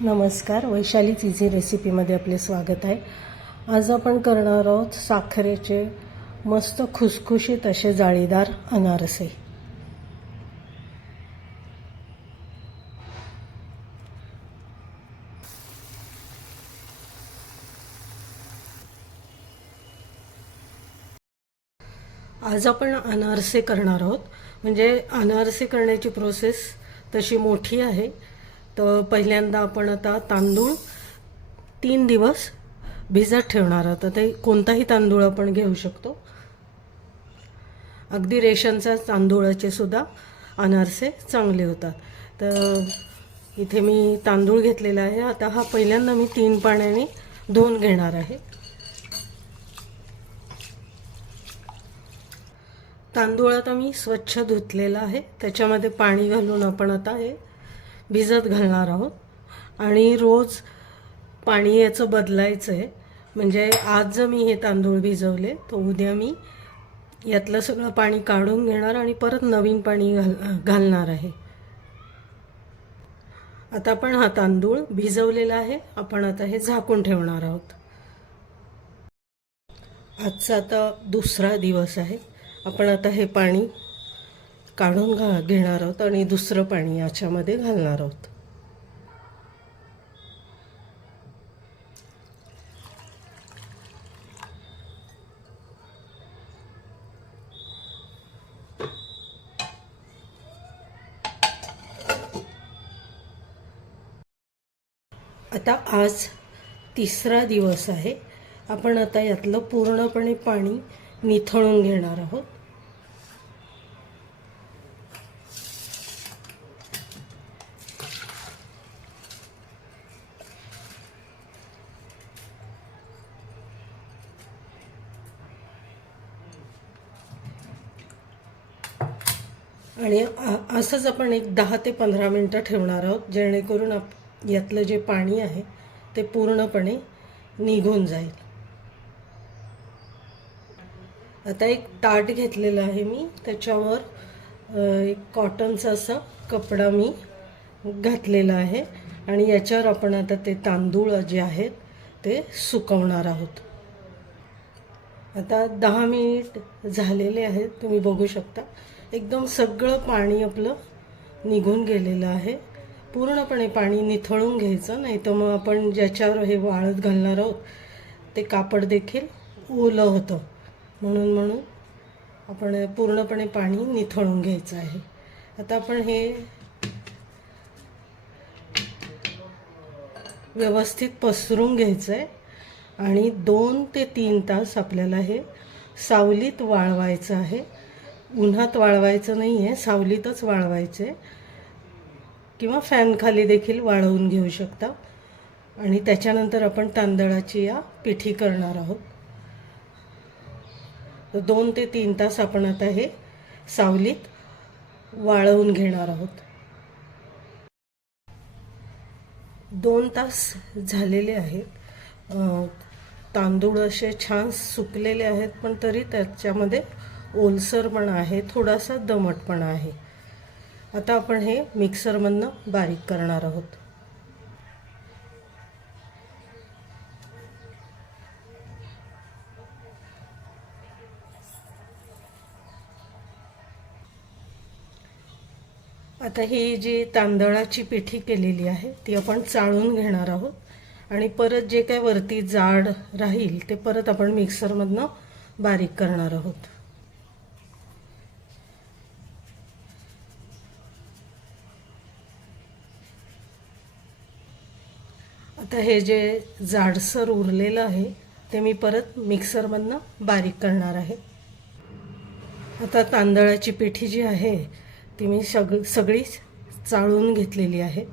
नमस्कार, वैशालीच इझी रेसिपीमध्ये आपले स्वागत आहे. आज आपण करणार आहोत साखरेचे मस्त खुसखुशीत असे जाळीदार अनारसे. आज आपण अनारसे करणार आहोत. म्हणजे अनारसे करण्याची प्रोसेस तशी मोठी आहे. तर पहिल्यांदा आपण आता तांदूळ 3 दिवस भिजत ठेवणार आहोत. ते कोणताही तांदूळ आपण घेऊ शकतो. अगदी रेशनचा तांदूळाचे सुद्धा अनारसे चांगले होतात. तर इथे मी तांदूळ घेतलेला आहे. आता हा पहिल्यांदा मी 3 पाण्याने धुवून घेणार आहे. तांदूळ आता मी स्वच्छ धुतलेला आहे. त्याच्यामध्ये पाणी घालून आपण आता हे भिजत घालणार आहोत. आणि रोज पाणी याचं बदलायचं आहे. म्हणजे आज जर मी हे तांदूळ भिजवले तर उद्या मी यातलं सगळं पाणी काढून घेणार आणि परत नवीन पाणी घालणार आहे. आता आपण हा तांदूळ भिजवलेला आहे. आपण आता हे झाकून ठेवणार आहोत. आजचा आता दुसरा दिवस आहे. आपण आता हे पाणी काढून घेणार आहोत आणि दुसरं पाणी याच्यामध्ये घालणार आहोत. आता आज तिसरा दिवस आहे. आपण आता यातलं पूर्णपणे पाणी निथळून घेणार आहोत. आणि असंच आपण एक 10 ते 15 मिनटं ठेवणार आहोत, जेणेकरून यातलं जे पाणी आहे ते पूर्णपणे निघून जाईल. आता एक ताट घेतलेलं आहे मी. त्याच्यावर एक कॉटनचा असा कपडा मी घातलेला आहे आणि याच्यावर आपण आता ते तांदूळ जे आहेत ते सुकवणार आहोत. आता 10 मिनिट झालेले आहेत. तुम्ही बघू शकता एकदम सगळं पाणी आपलं निघून गेलेलं आहे. पूर्णपणे पाणी निथळून घ्यायचं, नाही तर मग आपण ज्याच्यावर हे वाळत घालणार आहोत ते कापड देखील ओलं होतं. म्हणून आपण पूर्णपणे पाणी निथळून घ्यायचं आहे. आता आपण हे व्यवस्थित पसरून घ्यायचं आहे आणि 2 ते 3 तास आपल्याला हे सावलीत वाळवायचं आहे. उन्हात वाळवायचं नाही आहे, सावलीतच वाळवायचं आहे. किंवा फॅन खाली देखील वाळवून घेऊ शकता. आणि त्याच्यानंतर आपण तांदळाची या पिठी करणार आहोत. तर 2 ते 3 तास आपण आता हे सावलीत वाळवून घेणार आहोत. 2 तास झालेले आहेत. तांदूळ असे छान सुकलेले आहेत, पण तरी त्याच्यामध्ये ओलसरपणा आहे, थोडासा दमटपणा आहे. आता आपण हे मिक्सरमधनं बारीक करणार आहोत. आता ही जी तांदळाची पिठी केलेली आहे ती आपण चाळून घेणार आहोत आणि परत जे काय वरती जाड राहील ते परत आपण मिक्सरमधनं बारीक करणार आहोत. आता हे जे जाडसर उरलेलं आहे ते मी परत मिक्सरमधनं बारीक करणार आहे. आता तांदळाची पिठी जी आहे ती मी सगळी चाळून घेतलेली आहे.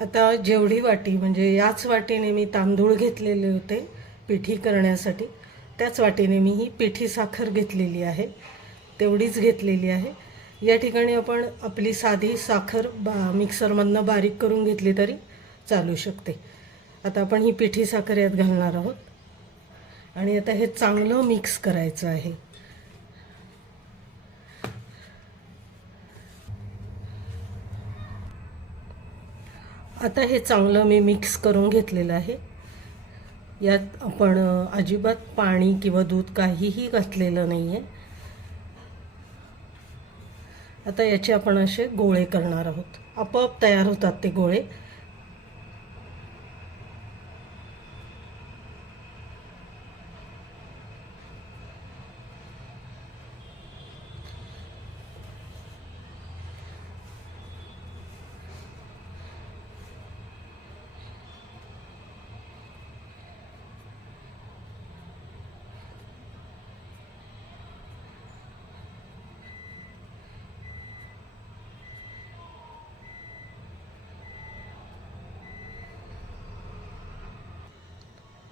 आता जेवढी वाटी, म्हणजे याच वाटीने मी तांदूळ घेतलेले होते पिठी करण्यासाठी, त्याच वाटीने मी ही पिठी साखर घेतलेली आहे, तेवढीच घेतलेली आहे. या ठिकाणी आपण आपली साधी साखर मिक्सरमधनं बारीक करून घेतली तरी चालू शकते. आता आपण ही पिठी साखर यात घालणार आहोत आणि आता हे चांगलं मिक्स करायचं आहे. आता हे चांगलं मी मिक्स करून घेतलेलं आहे. यात आपण अजिबात पाणी किंवा दूध काहीही घातलेलं नाही आहे. आता याचे आपण असे गोळे करणार आहोत. आपोआप तयार होतात ते गोळे.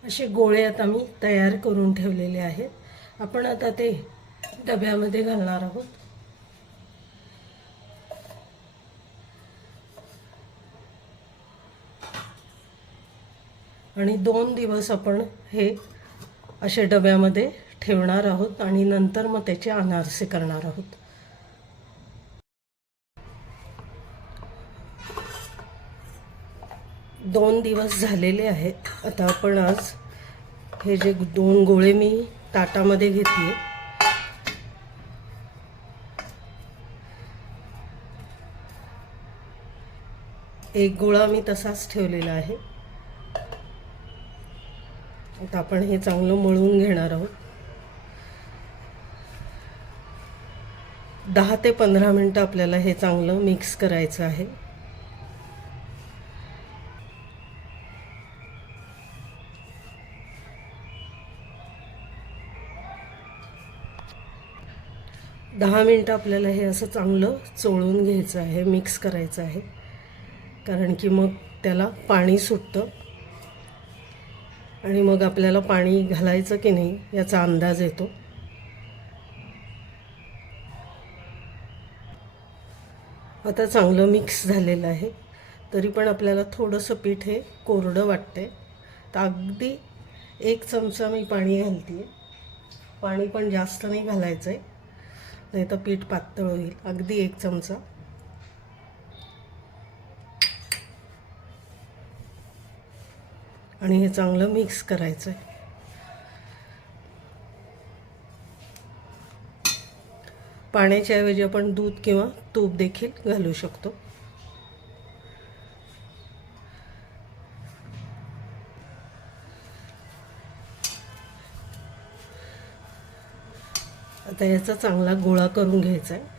असे गोळे आता मी तयार करून ठेवलेले आहेत. आपण आता ते डब्यामध्ये घालणार आहोत. आणि 2 दिवस आपण हे असे डब्यामध्ये ठेवणार आहोत आणि नंतर मग त्याचे अनारसे करणार आहोत. दोन दिवस झालेले आहेत. आता आपण आज हे जे 2 गोळे मी ताटामध्ये घेतले, एक गोळा मी तसाच ठेवलेला आहे. आता आपण हे चांगलं मळून घेणार आहोत. 10 ते 15 मिनिटं आपल्याला हे चांगलं मिक्स करायचं आहे. दहा मिनिटं आपल्याला हे असं चांगलं चोळून घ्यायचं आहे, मिक्स करायचं आहे. कारण की मग त्याला पाणी सुटतं आणि मग आपल्याला पाणी घालायचं की नाही याचा अंदाज येतो. आता चांगलं मिक्स झालेलं आहे. तरी पण आपल्याला थोडंसं पीठ हे कोरडं वाटतंय. तर अगदी 1 चमचा मी पाणी घालते. पाणी पण जास्त नाही घालायचं आहे, नाही तर पीठ पातळ होईल. अगदी 1 चमचा. आणि हे चांगलं मिक्स करायचं आहे. पाण्याच्या ऐवजी आपण दूध किंवा तूप देखील घालू शकतो. आता याचा चांगला गोळा करून घ्यायचा आहे.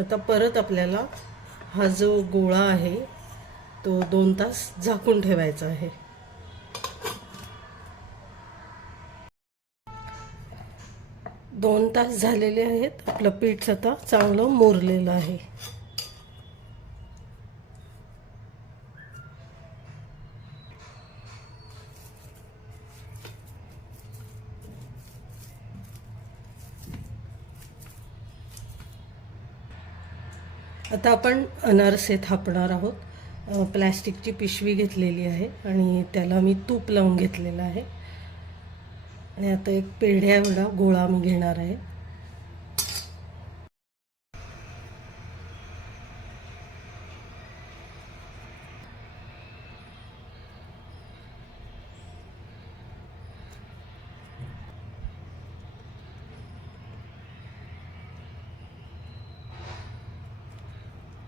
आता परत आपल्याला हा जो गोळा आहे तो 2 तास झाकून ठेवायचा आहे. दोन तास झालेले आहेत. आपलं पीठ आता चांगलं मुरलेलं आहे. आता आपण अनारसे थापणार आहोत. प्लॅस्टिकची पिशवी घेतलेली आहे आणि त्याला मी तूप लावून घेतलेलं आहे. आणि आता एक पेढ्या एवढा गोळा मी घेणार आहे.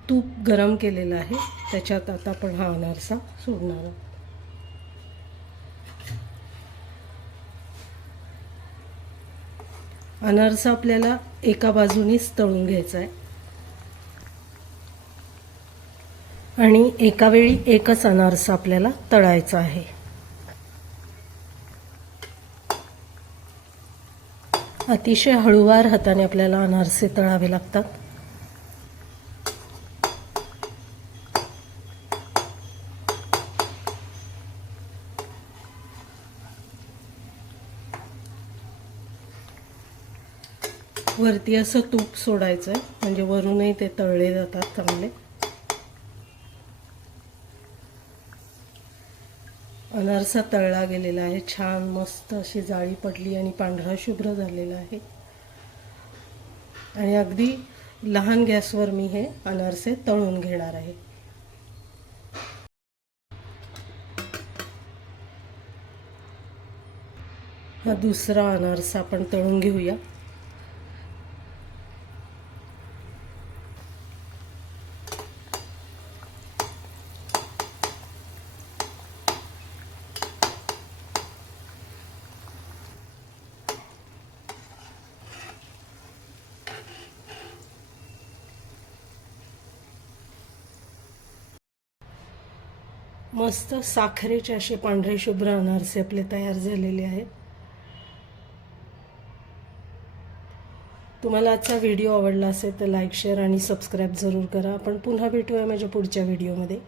तूप गरम केलेलं आहे, त्याच्यात आता आपण हा अनारसा सोडणार आहोत. अनारसा आपल्याला एका बाजूनीच तळून घ्यायचा आहे आणि एका वेळी एकच अनारसा आपल्याला तळायचा आहे. अतिशय हळूवार हाताने आपल्याला अनारसे तळावे लागतात. वरती असं तूप सोडायचं आहे, म्हणजे वरूनही ते तळले जातात चांगले. अनारसा तळला गेलेला आहे, छान मस्त अशी जाळी पडली आणि पांढरा शुभ्र झालेला आहे. आणि अगदी लहान गॅसवर मी हे अनारसे तळून घेणार आहे. हा दुसरा अनारसा आपण तळून घेऊया. मस्त साखरेचे असे पांढरे शुभ्र अनारसे आपले तयार झालेले आहेत. तुम्हाला आजचा व्हिडिओ आवडला असेल तर लाईक, शेअर आणि सबस्क्राईब जरूर करा. आपण पुन्हा भेटूया माझ्या पुढच्या व्हिडिओमध्ये.